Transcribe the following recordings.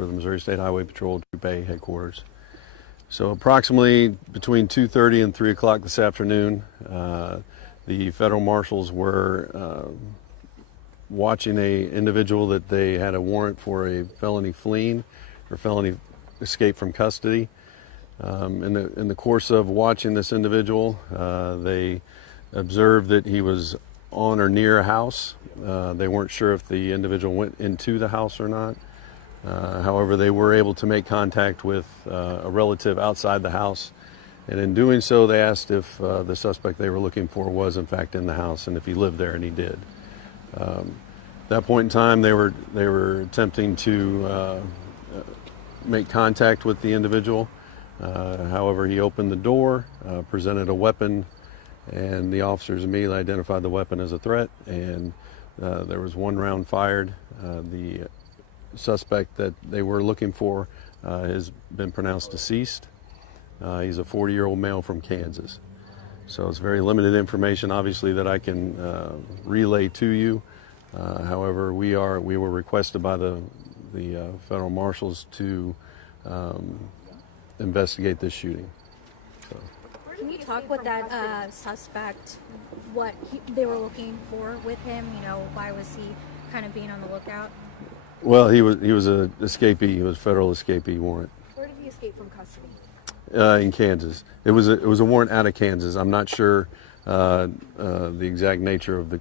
for the Missouri State Highway Patrol Troop A headquarters. So approximately between 2:30 and 3 o'clock this afternoon, the federal marshals were watching a individual that they had a warrant for a felony fleeing or felony escape from custody. In the course of watching this individual, they observed that he was on or near a house. They weren't sure if the individual went into the house or not. However, they were able to make contact with a relative outside the house. And in doing so, they asked if the suspect they were looking for was in fact in the house and if he lived there, and he did. At that point in time, they were attempting to make contact with the individual. However, he opened the door, presented a weapon, and the officers immediately identified the weapon as a threat, and there was one round fired. The suspect that they were looking for has been pronounced deceased. He's a 40-year-old male from Kansas. So it's very limited information, obviously, that I can relay to you. However, we were requested by the federal marshals to investigate this shooting. So. Can you talk with that suspect, what they were looking for with him? You know, why was he kind of being on the lookout? Well, he was an escapee. He was a federal escapee warrant. Where did he escape from custody? In Kansas. It was a warrant out of Kansas. I'm not sure the exact nature of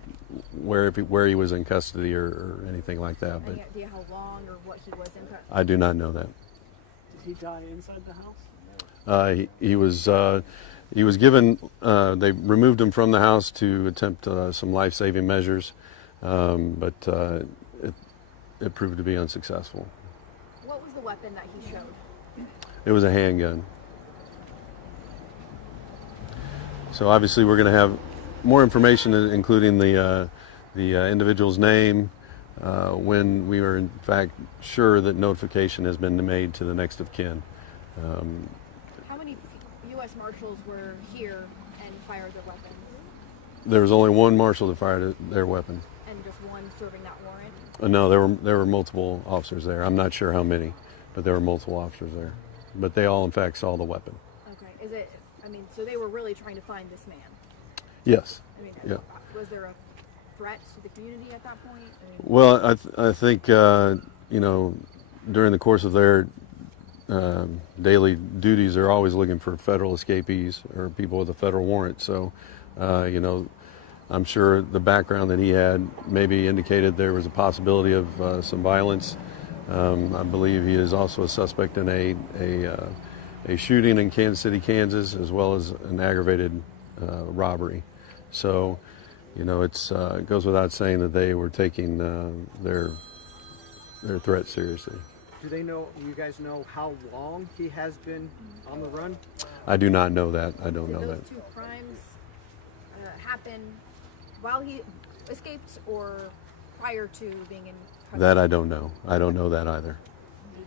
where he was in custody or anything like that. But any idea how long or what he was in custody? I do not know that. Did he die inside the house? He was given. They removed him from the house to attempt some life-saving measures, but it proved to be unsuccessful. What was the weapon that he showed? It was a handgun. So obviously we're going to have more information, including the individual's name, when we are in fact sure that notification has been made to the next of kin. How many U.S. Marshals were here and fired their weapons? There was only one marshal that fired their weapon. And just one serving that warrant? No, there were multiple officers there. I'm not sure how many, but there were multiple officers there. But they all, in fact, saw the weapon. Okay. So they were really trying to find this man? Yes. Yeah. Was there a threat to the community at that point? Well, I think, during the course of their daily duties, they're always looking for federal escapees or people with a federal warrant. So, I'm sure the background that he had maybe indicated there was a possibility of some violence. I believe he is also a suspect in a shooting in Kansas City, Kansas, as well as an aggravated robbery. So, it goes without saying that they were taking their threat seriously. Do you guys know how long he has been on the run? I do not know that. I don't know that. Did those two crimes happen while he escaped or prior to being in custody? That I don't know. I don't know that either.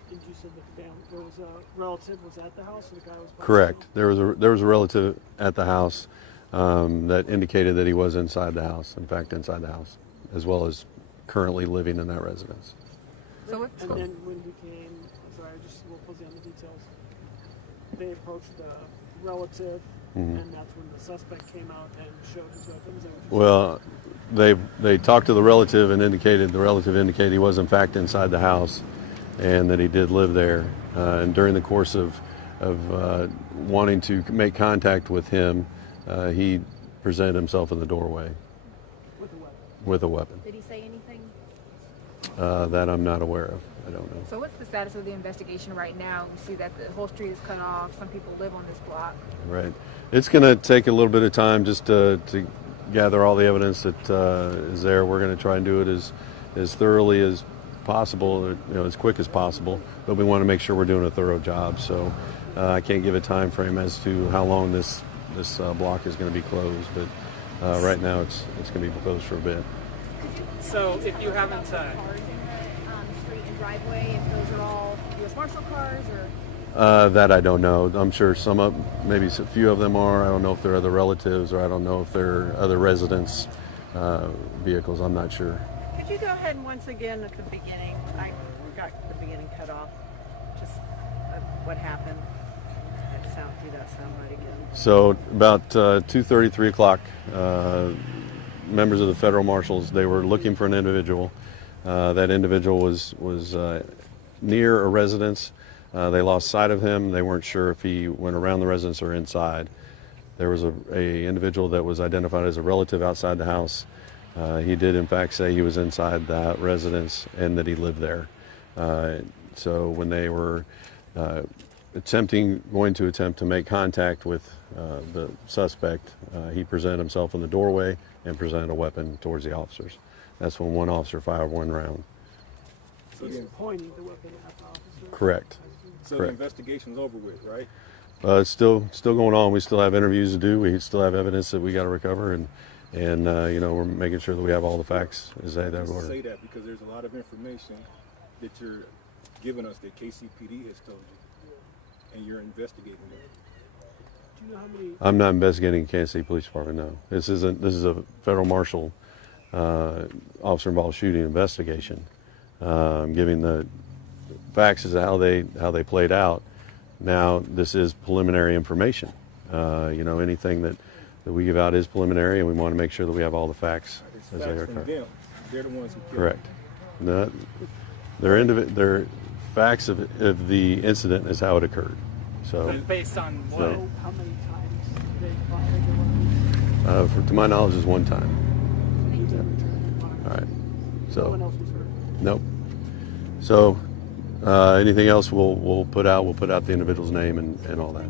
Did you say there was a relative was at the house and the guy was by Correct. There was a relative at the house that indicated that he was inside the house. In fact, inside the house, as well as currently living in that residence. Then when he came, we'll fuzzy on the details. They approached the relative, and that's when the suspect came out and showed his weapons. Well, they talked to the relative and the relative indicated he was in fact inside the house, and that he did live there. And during the course of wanting to make contact with him, he presented himself in the doorway with a weapon. Did he say anything? That I'm not aware of. I don't know. So what's the status of the investigation right now? We see that the whole street is cut off. Some people live on this block. Right. It's going to take a little bit of time just to gather all the evidence that is there. We're going to try and do it as thoroughly as possible, as quick as possible. But we want to make sure we're doing a thorough job. So I can't give a time frame as to how long this block is going to be closed. But right now it's going to be closed for a bit. So if you haven't cars in the street and driveway, if those are all U.S. Marshal cars or? That I don't know. I'm sure maybe a few of them are. I don't know if they're other relatives, or I don't know if they're other residents' vehicles. I'm not sure. Could you go ahead and once again at the beginning? We got the beginning cut off. what happened? Do that soundbite again. So about 2:30, 3 o'clock, members of the federal marshals, they were looking for an individual. That individual was near a residence. They lost sight of him. They weren't sure if he went around the residence or inside. There was a individual that was identified as a relative outside the house. He did in fact say he was inside that residence and that he lived there. So when they were going to attempt to make contact with the suspect, he presented himself in the doorway and presented a weapon towards the officers. That's when one officer fired one round. So he's pointing the weapon at the officer. Correct. So Correct. the investigation's over with, right? It's still going on. We still have interviews to do. We still have evidence that we got to recover, and we're making sure that we have all the facts as they have Just ordered. say that because there's a lot of information that you're giving us that KCPD has told you, and you're investigating it. Do you know how many? I'm not investigating Kansas City Police Department. No, this is a federal marshal officer involved shooting investigation. I'm giving the facts as to how they played out. Now this is preliminary information. Anything that we give out is preliminary, and we want to make sure that we have all the facts It's as they facts from occur. them. They're the ones who killed Correct. No, they're facts of the incident as how it occurred. So, Based on what? So- How many times did they fire the weapon? to my knowledge, is one time. He did return the fire. All right. No one So, else was hurt. nope. So, anything else we'll put out. We'll put out the individual's name and all that.